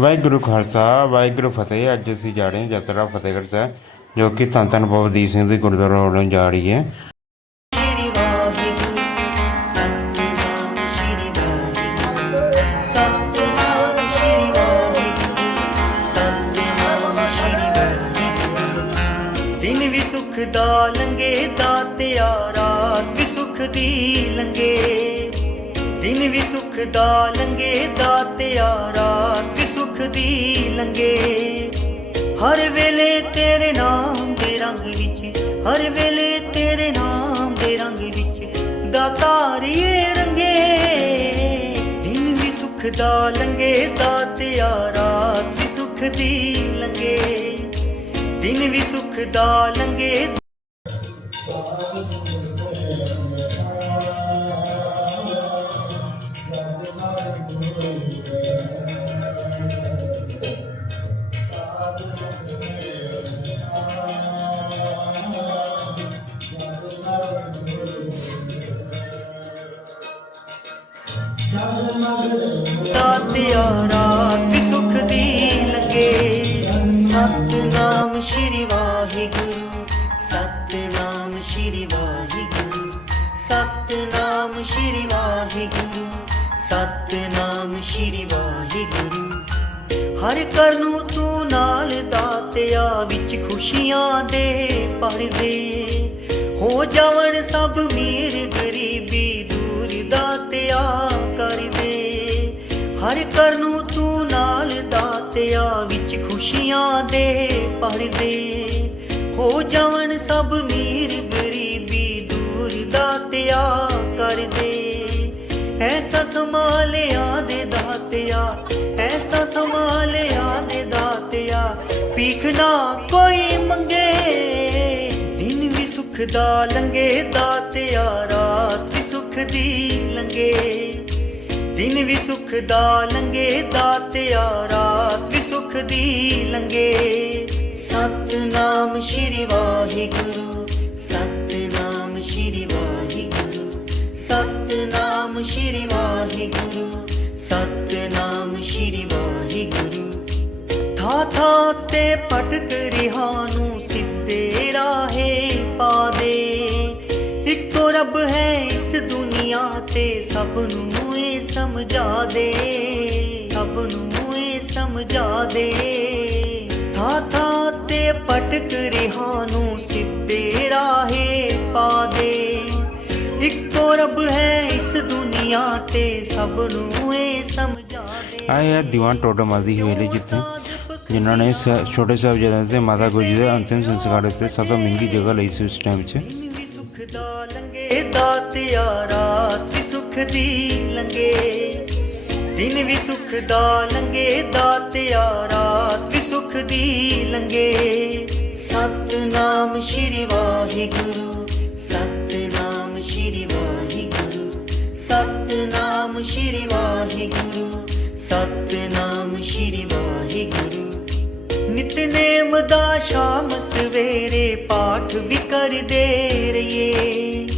ਵਾਹਿਗੁਰੂ ਖਾਲਸਾ, ਵਾਹਿਗੁਰੂ ਫਤਿਹ। ਅੱਜ ਅਸੀਂ ਜਾ ਰਹੇ ਹਾਂ ਯਾਤਰਾ ਫਤਿਹਗੜ੍ਹ ਸਾਹਿਬ, ਜੋ ਕਿ ਧੰਨ ਧੰਨ ਬਾਬਾ ਦੀਪ ਸਿੰਘ ਦੇ ਗੁਰਦੁਆਰਾ ਵੱਲੋਂ ਜਾ ਰਹੀ ਹੈ। ਸ਼੍ਰੀ ਦਿਨ ਵੀ ਸੁਖ ਦਾ ਲੰਗੇ ਦਾਤਿਆ, ਰਾਤ ਵੀ ਸੁਖ ਦੀ ਲੰਗੇ ਦਿਨ ਵੀ ਸੁਖ ਦਾ ਲੰਗੇ ਦਾਤਿਆ ਰਾਤ ਵੀ ਸੁਖ ਦੀ ਲੰਗੇ ਹਰ ਵੇਲੇ ਤੇਰੇ ਨਾਮ ਦੇ ਰੰਗ ਵਿੱਚ, ਹਰ ਵੇਲੇ ਤੇਰੇ ਨਾਮ ਦੇ ਰੰਗ ਵਿੱਚ ਦਾਤਾਰੀਏ ਰੰਗੇ। ਦਿਨ ਵੀ ਸੁਖ ਦਾ ਲੰਗੇ ਦਾਤਿਆ ਰਾਤ ਵੀ ਸੁਖ ਦੀ ਲੰਗੇ ਦਿਨ ਵੀ ਸੁਖ ਦਾ ਲੰਗੇ ਦਾਤਿਆ ਰਾਤ ਸੁਖ ਦੀ ਲੰਗੇ। ਸਤਨਾਮ ਸ਼੍ਰੀ ਵਾਹਿਗੁਰੂ ਸਤਨਾਮ ਸ਼੍ਰੀ ਵਾਹਿਗੁਰੂ ਸਤਨਾਮ ਸ਼੍ਰੀ ਵਾਹਿਗੁਰੂ। ਸਤਨਾਮ ਸ਼੍ਰੀ ਵਾਹਿਗੁਰੂ। ਹਰ ਕਰ ਨੂੰ ਤੂੰ ਨਾਲ ਦਾਤਿਆ, ਵਿੱਚ ਖੁਸ਼ੀਆਂ ਦੇ ਪਰਦੇ ਹੋ ਜਾਵਣ ਸਭ ਮੀਰ ਗਰੀਬੀ, ਦੂਰ ਦਾਤਿਆ ਕਰ ਦੇ। ਹਰ ਕਰ ਨੂੰ ਤੂੰ ਨਾਲ ਦਾਤਿਆ, ਵਿੱਚ ਖੁਸ਼ੀਆਂ ਦੇ ਪਰਦੇ ਹੋ ਜਾਵਣ ਸਭ ਮੀਰ ਗਰੀਬੀ, ਦੂਰ ਦਾਤਿਆ ਕਰ ਦੇ। ਐਸਾ ਸੰਭਾਲਿਆ ਦੇ ਦਾਤਿਆ, ਐਸਾ ਸੰਭਾਲਿਆ ਦੇ ਦਾਤਿਆ। ਭੀਖ ਨਾ ਕੋਈ ਮੰਗੇ, ਦਿਨ ਵੀ ਸੁਖ ਦਾ ਲੰਗੇ ਦਾਤਿਆ, ਰਾਤ ਵੀ ਸੁਖ ਦੀ ਲੰਗੇ ਦਿਨ ਵੀ ਸੁਖ ਦਾ ਲੰਗੇ ਦਾਤਿਆ, ਰਾਤ ਵੀ ਸੁਖ ਦੀ ਲੰਗੇ ਸਤਨਾਮ ਸ਼੍ਰੀ ਵਾਹਿਗੁਰੂ। ਥਾ ਤੇ ਭਟਕ ਰਿਹਾ ਨੂੰ ਸਿੱਧੇ ਰਾਹੇ ਪਾ ਦੇ। ਇੱਕੋ ਰੱਬ ਹੈ ਇਸ ਦੁਨੀਆ ਤੇ, ਸਭ ਨੂੰ ਇਹ ਸਮਝਾ ਦੇ। ਸਭ ਨੂੰ ਇਹ ਸਮਝਾ ਦੇ। ਥਾ ਥਾ ਤੇ ਭਟਕ ਰਿਹਾ ਨੂੰ ਸਿੱਧੇ ਰਾਹੇ ਪਾ ਦੇ। ਇੱਕੋ ਰੱਬ ਹੈ ਇਸ ਦੁਨੀਆ ਤੇ, ਸਭ ਨੂੰ ਇਹ ਸਮਝਾ ਦੇ। ਆਹ ਦੀਵਾਨ ਟੋਡਰਮਲ ਮਰਦੀ ਹਵੇਲੀ ਜਿੱਥੇ ਜਿਨ੍ਹਾਂ ਨੇ ਛੋਟੇ ਸਾਹਿਬਜ਼ਾਦਿਆਂ ਤੇ ਮਾਤਾ ਗੁਜਰੀ ਦੇ ਅੰਤਿਮ ਸੰਸਕਾਰ ਉੱਤੇ ਸਭ ਤੋਂ ਮਹਿੰਗੀ ਜਗ੍ਹਾ ਲਈ ਸੀ ਉਸ ਟਾਈਮ 'ਚ। ਵੀ ਸੁਖ ਦਾ ਲੰਗੇ ਦਾਤਿਆ ਰਾਤ ਵੀ ਸੁਖ ਦੀ ਲੰਗੇ ਦਿਨ ਵੀ ਸੁਖ ਦਾ ਲੰਗੇ ਦਾਤਿਆ ਰਾਤ ਵੀ ਸੁਖ ਦੀ ਲੰਗੇ ਸਤਨਾਮ ਸ਼੍ਰੀ ਵਾਹਿਗੁਰੂ, ਸਤਨਾਮ ਸ਼੍ਰੀ ਵਾਹਿਗੁਰੂ, ਸਤਨਾਮ ਸ਼੍ਰੀ ਵਾਹਿਗੁਰੂ, ਸਤਨਾਮ ਸ਼੍ਰੀ ਵਾਹਿਗੁਰੂ ਦਾ ਸ਼ਾਮ ਸਵੇਰੇ ਪਾਠ ਵੀ ਕਰਦੇ ਰਹੀਏ।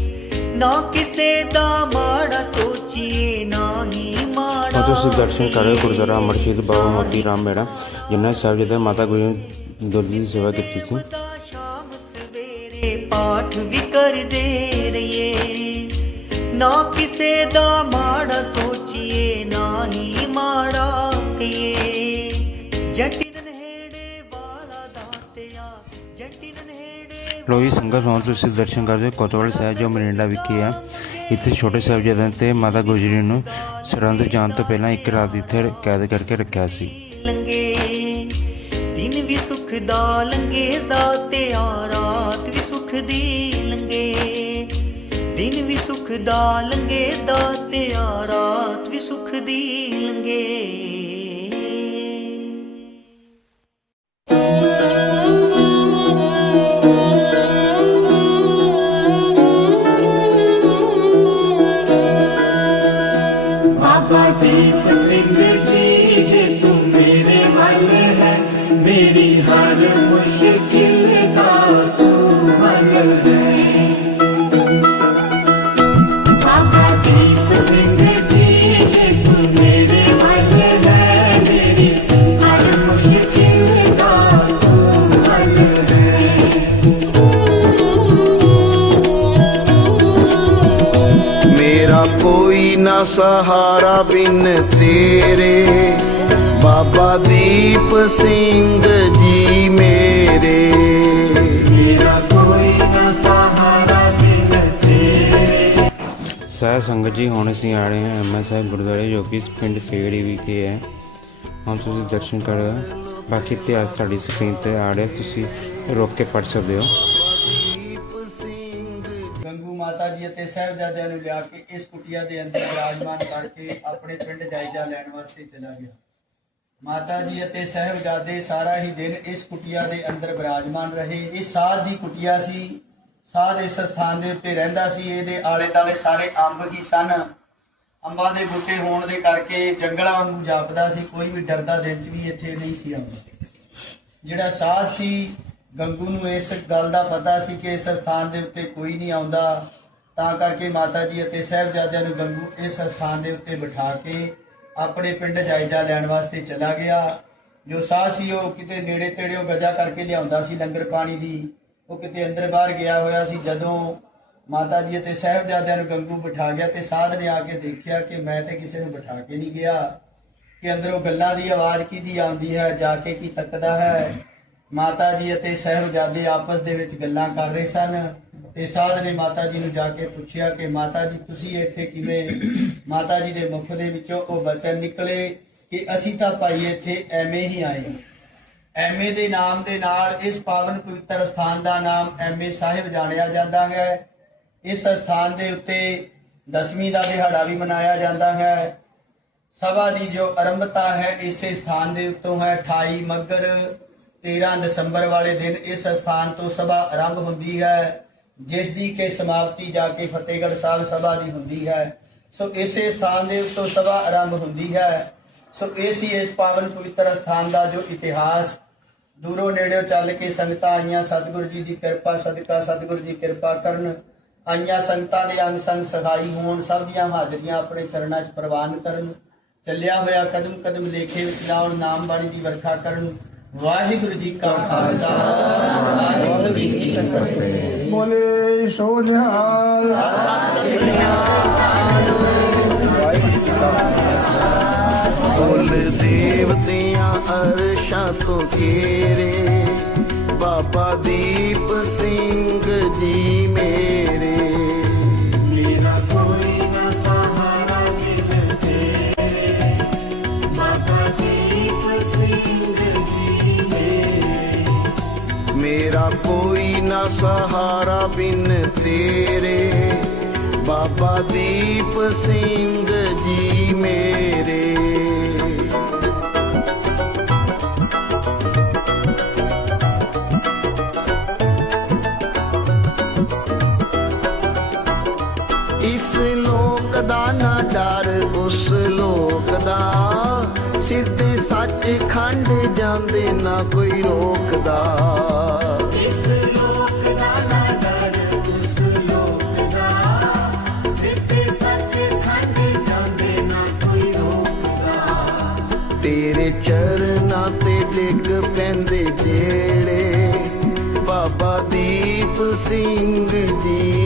ਨਾ ਕਿਸੇ ਦਾ ਮਾੜਾ ਸੋਚੀਏ ਨਾ ਹੀ ਮਾੜਾ ਤੁਸੀਂ ਦਰਸ਼ਨ ਕਰੋ ਗੁਰਦੁਆਰਾ ਅਮਰ ਸ਼ਹੀਦ ਬਾਬਾ ਮੋਤੀ ਰਾਮ ਮੇੜਾ ਜਿਨ੍ਹਾਂ ਸਾਹਿਬਜ਼ਾਦੇ ਮਾਤਾ ਗੁਜਰੀ ਦੁੱਧ ਦੀ ਸੇਵਾ ਕੀਤੀ ਸੀ। ਦਾ ਸ਼ਾਮ ਸਵੇਰੇ ਪਾਠ ਵੀ ਕਰਦੇ ਰਹੀਏ। ਨਾ ਕਿਸੇ ਦਾ ਮਾੜਾ ਸੋਚੀਏ ਨਾ ਹੀ ਮਾੜਾ ਕਹੀਏ। ਜਟਿਨ ਨੇੜੇ ਲੋਈ ਸੰਗਤ ਨੂੰ ਤੁਸੀਂ ਦਰਸ਼ਨ ਕਰਦੇ ਕੋਤਵਾਲ ਸਾਹਿਬ ਜੋ ਮਰਿੰਡਾ ਵਿਖੇ ਆ। ਇੱਥੇ ਛੋਟੇ ਸਾਹਿਬਜ਼ਾਦਿਆਂ ਤੇ ਮਾਤਾ ਗੁਜਰੀ ਨੂੰ ਸਰਹੰਦ ਜਾਣ ਤੋਂ ਪਹਿਲਾਂ ਇੱਕ ਰਾਤ ਇੱਥੇ ਕੈਦ ਕਰਕੇ ਰੱਖਿਆ ਸੀ। ਲੰਗੇ ਦਿਨ ਵੀ ਸੁਖ ਦਾ ਲੰਗੇ ਦਾਤਿਆ ਰਾਤ ਵੀ ਸੁਖ ਦੀ ਲੰਗੇ ਦਿਨ ਵੀ ਸੁਖ ਦਾ ਲੰਗੇ ਦਾਤਿਆ ਰਾਤ ਵੀ ਸੁਖ ਦੀ ਲੰਗੇ ਬਾਬਾ ਦੀਪ ਸਿੰਘ ਜੀ ਜੇ ਤੂੰ ਮੇਰੇ ਵੱਲ ਹੈ ਮੇਰੀ ਹਰ ਮੁਸ਼ਕਿਲ ਸਹਾਰਾ ਬਿਨ ਤੇਰੇ। ਬਾਬਾ ਦੀਪ ਸਿੰਘ ਜੀ ਮੇਰੇ। ਮੇਰਾ ਸੰਗਤ ਜੀ ਹੁਣ ਅਸੀਂ ਆ ਰਹੇ ਹਾਂ ਐਮਐਸ ਸਾਹਿਬ ਗੁਰਦੁਆਰੇ ਜੋ ਕਿ ਪਿੰਡ ਸੇਵੜੀ ਵਿਖੇ ਹੈ। ਹੁਣ ਤੁਸੀਂ ਦਰਸ਼ਨ ਕਰ। ਬਾਕੀ ਇਤਿਹਾਸ ਸਾਡੀ ਸਕਰੀਨ ਤੇ ਆ ਰਿਹਾ ਤੁਸੀਂ ਰੋਕ ਕੇ ਪੜ ਸਕਦੇ ਹੋ। ਮਾਤਾ ਜੀ ਅਤੇ ਸਾਹਿਬਜ਼ਾਦਿਆਂ ਨੂੰ ਲਿਆ ਕੇ ਇਸ ਕੁਟੀਆ ਦੇ ਅੰਦਰ ਵਿਰਾਜਮਾਨ ਕਰਕੇ ਆਪਣੇ ਪਿੰਡ ਜਾਇਜ਼ਾ ਲੈਣ ਵਾਸਤੇ ਚਲਾ ਗਿਆ। ਮਾਤਾ ਜੀ ਅਤੇ ਸਾਹਿਬਜ਼ਾਦੇ ਸਾਰਾ ਹੀ ਦਿਨ ਇਸ ਕੁਟੀਆ ਦੇ ਅੰਦਰ ਵਿਰਾਜਮਾਨ ਰਹੇ। ਇਹ ਸਾਧ ਦੀ ਕੁਟੀਆ ਸੀ। ਸਾਧ ਇਸ ਸਥਾਨ ਦੇ ਉੱਤੇ ਰਹਿੰਦਾ ਸੀ। ਇਹਦੇ ਆਲੇ ਦਾਲੇ ਸਾਰੇ ਅੰਬ ਹੀ ਸਨ। ਅੰਬਾਂ ਦੇ ਬੂਟੇ ਹੋਣ ਦੇ ਕਰਕੇ ਜੰਗਲਾਂ ਵਾਂਗੂ ਜਾਪਦਾ ਸੀ। ਕੋਈ ਵੀ ਡਰਦਾ ਦਿਨ ਚ ਵੀ ਇੱਥੇ ਨਹੀਂ ਸੀ ਆਉਂਦਾ। ਜਿਹੜਾ ਸਾਧ ਸੀ ਗੰਗੂ ਨੂੰ ਇਸ ਗੱਲ ਦਾ ਪਤਾ ਸੀ ਕਿ ਇਸ ਸਥਾਨ ਦੇ ਉੱਤੇ ਕੋਈ ਨਹੀਂ ਆਉਂਦਾ। ਤਾਂ ਕਰਕੇ ਮਾਤਾ ਜੀ ਅਤੇ ਸਾਹਿਬਜ਼ਾਦਿਆਂ ਨੂੰ ਗੰਗੂ ਇਸ ਸਥਾਨ ਦੇ ਉੱਤੇ ਬਿਠਾ ਕੇ ਆਪਣੇ ਪਿੰਡ ਜਾਇਜ਼ਾ ਲੈਣ ਵਾਸਤੇ ਚਲਾ ਗਿਆ। ਜੋ ਸਾਧ ਸੀ, ਉਹ ਕਿਤੇ ਨੇੜੇ ਤੇੜਿਓਂ ਗਜਾ ਕਰਕੇ ਲਿਆਉਂਦਾ ਸੀ ਲੰਗਰ ਪਾਣੀ ਦੀ। ਉਹ ਕਿਤੇ ਅੰਦਰ ਬਾਹਰ ਗਿਆ ਹੋਇਆ ਸੀ, ਜਦੋਂ ਮਾਤਾ ਜੀ ਅਤੇ ਸਾਹਿਬਜ਼ਾਦਿਆਂ ਨੂੰ ਗੰਗੂ ਬਿਠਾ ਗਿਆ ਤੇ ਸਾਧ ਨੇ ਆ ਕੇ ਦੇਖਿਆ ਕਿ ਮੈਂ ਤੇ ਕਿਸੇ ਨੂੰ ਬਿਠਾ ਕੇ ਨਹੀਂ ਗਿਆ। ਕਿ ਅੰਦਰੋਂ ਗੱਲਾਂ ਦੀ ਆਵਾਜ਼ ਕਿਹਦੀ ਆਉਂਦੀ ਹੈ, ਜਾ ਕੇ ਕੀ ਤੱਕਦਾ ਹੈ। ਮਾਤਾ ਜੀ ਅਤੇ ਸਹਿਬਜ਼ਾਦੇ ਆਪਸ ਦੇ ਵਿੱਚ ਗੱਲਾਂ ਕਰ ਰਹੇ ਸਨ ਤੇ ਸਾਧ ਨੇ ਮਾਤਾ ਜੀ ਨੂੰ ਜਾ ਕੇ ਪੁੱਛਿਆ ਕਿ ਮਾਤਾ ਜੀ, ਤੁਸੀਂ ਇੱਥੇ ਕਿਵੇਂ? ਮਾਤਾ ਜੀ ਦੇ ਮੁਖ ਦੇ ਵਿੱਚੋਂ ਉਹ ਬਚਨ ਨਿਕਲੇ ਕਿ ਅਸੀਂ ਤਾਂ ਭਾਈ ਇੱਥੇ ਐਵੇਂ ਹੀ ਆਏ ਹਾਂ। ਐਮਏ ਦੇ ਨਾਮ ਦੇ ਨਾਲ ਇਸ ਪਾਵਨ ਪਵਿੱਤਰ ਸਥਾਨ ਦਾ ਨਾਮ ਐਮਏ ਸਾਹਿਬ ਜਾਣਿਆ ਜਾਂਦਾ ਹੈ। ਇਸ ਸਥਾਨ ਦੇ ਉੱਤੇ ਦਸਵੀਂ ਦਾ ਦਿਹਾੜਾ ਵੀ ਮਨਾਇਆ ਜਾਂਦਾ ਹੈ। ਸਭਾ ਦੀ ਜੋ ਆਰੰਭਤਾ ਹੈ, ਇਸੇ ਸਥਾਨ ਦੇ ਉੱਤੋਂ ਹੈ 28 ਮੱਗਰ। 13 ਦਸੰਬਰ ਵਾਲੇ ਦਿਨ ਇਸ ਸਥਾਨ ਤੋਂ ਸਭਾ ਆਰੰਭ ਹੁੰਦੀ ਹੈ, ਜਿਸ ਦੀ ਕਿ ਸਮਾਪਤੀ ਜਾ ਕੇ ਫਤਿਹਗੜ੍ਹ ਸਾਹਿਬ ਸਭਾ ਦੀ ਹੁੰਦੀ ਹੈ। ਸੋ ਇਸੇ ਸਥਾਨ ਦੇ ਉੱਤੋਂ ਸਭਾ ਆਰੰਭ ਹੁੰਦੀ ਹੈ। ਸੋ ਇਹ ਸੀ ਇਸ ਪਾਵਨ ਪਵਿੱਤਰ ਸਥਾਨ ਦਾ ਜੋ ਇਤਿਹਾਸ। ਦੂਰੋਂ ਨੇੜਿਓਂ ਚੱਲ ਕੇ ਸੰਗਤਾਂ ਆਈਆਂ, ਸਤਿਗੁਰੂ ਜੀ ਦੀ ਕਿਰਪਾ, ਸਦਕਾ, ਸਤਿਗੁਰੂ ਜੀ ਕਿਰਪਾ ਕਰਨ। ਆਈਆਂ ਸੰਗਤਾਂ ਦੇ ਅੰਗ ਸੰਗ ਸਹਾਈ ਹੋਣ, ਸਭ ਦੀਆਂ ਹਾਜ਼ਰੀਆਂ ਆਪਣੇ ਚਰਨਾਂ 'ਚ ਪ੍ਰਵਾਨ ਕਰਨ। ਚੱਲਿਆ ਹੋਇਆ ਕਦਮ ਕਦਮ ਲੇਖੇ ਵਿੱਚ ਲਾਉਣ ਨਾਮ ਬਾਣੀ ਦੀ ਵਰਖਾ ਕਰਨ। ਵਾਹਿਗੁਰੂ ਜੀ ਕਾ ਖਾਲਸਾ ਵਾਹਿਗੁਰੂ ਜੀ ਕੀ ਫਤਿਹ। ਬੋਲੇ ਸੋ ਨਿਹਾਲ ਬੋਲੇ ਦੇਵਤਿਆਂ ਅਰਸ਼ਾਂ ਤੋਂ ਬਾਬਾ ਦੀਪ ਸਿੰਘ ਜੀ। ਸਹਾਰਾ ਬਿਨ ਤੇਰੇ। ਬਾਬਾ ਦੀਪ ਸਿੰਘ ਜੀ ਮੇਰੇ। ਇਸ ਲੋਕ ਦਾ ਨਾ ਡਰ, ਉਸ ਲੋਕ ਦਾ। ਸਿੱਧੇ ਸੱਚ ਖੰਡ ਜਾਂਦੇ ਨਾ ਕੋਈ ਰੋਕਦਾ। ਜਿਹੜੇ ਬਾਬਾ ਦੀਪ ਸਿੰਘ ਜੀ ਮੇਰੇ